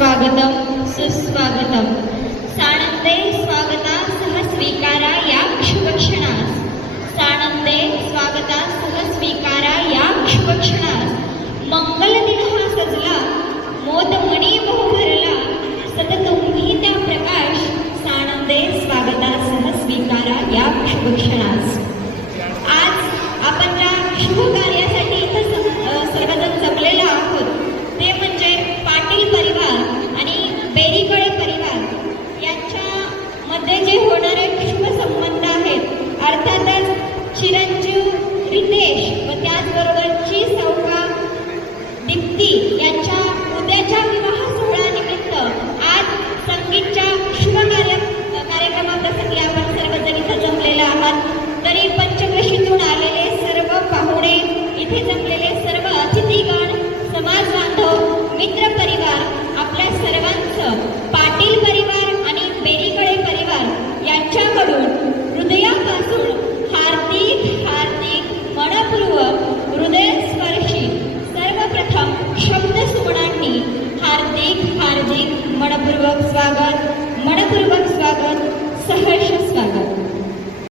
स्वागतम सुस्वागतम। सानंदे स्वागता सह स्वीकारा या शुभक्षणास। सानंदे स्वागता सह स्वीकारा या शुभक्षणास। मंगल दिन हा सजला, मोदमणी बहु भरला, सतत तुम्ही त्या प्रकाश। सानंदे स्वागता सह स्वीकारा या शुभक्षणास। आज आपण ज्या शुभ कार्यासाठी इथं सर्वजण जमलेलो आहोत ते म्हणजे पाटील परिवार आणि बेरीकळे परिवार यांच्यामध्ये जे होणारे शुभ संबंध आहेत, अर्थातच चिरंजीव रितेश व त्याचबरोबरची सौका दीप्ती यांच्या उद्याच्या विवाह सोहळ्यानिमित्त आज संगीतच्या शुभ कार्यक्रमाप्रसंगी आपण सर्वजण इथं जमलेले आहात। तरी पंचक्रोशीतून आलेले सर्व पाहुणे, इथे जमलेले सर्व अतिथीगण, समाज बांधव, मित्र परिवार, आपल्या सर्वांचं पाटील परिवार आणि बेरीकळे परिवार यांच्याकडून हृदयापासून हार्दिक हार्दिक मनपूर्वक हृदयस्पर्शी सर्वप्रथम शब्दसुमनांनी हार्दिक हार्दिक मनपूर्वक स्वागत, सहर्ष स्वागत।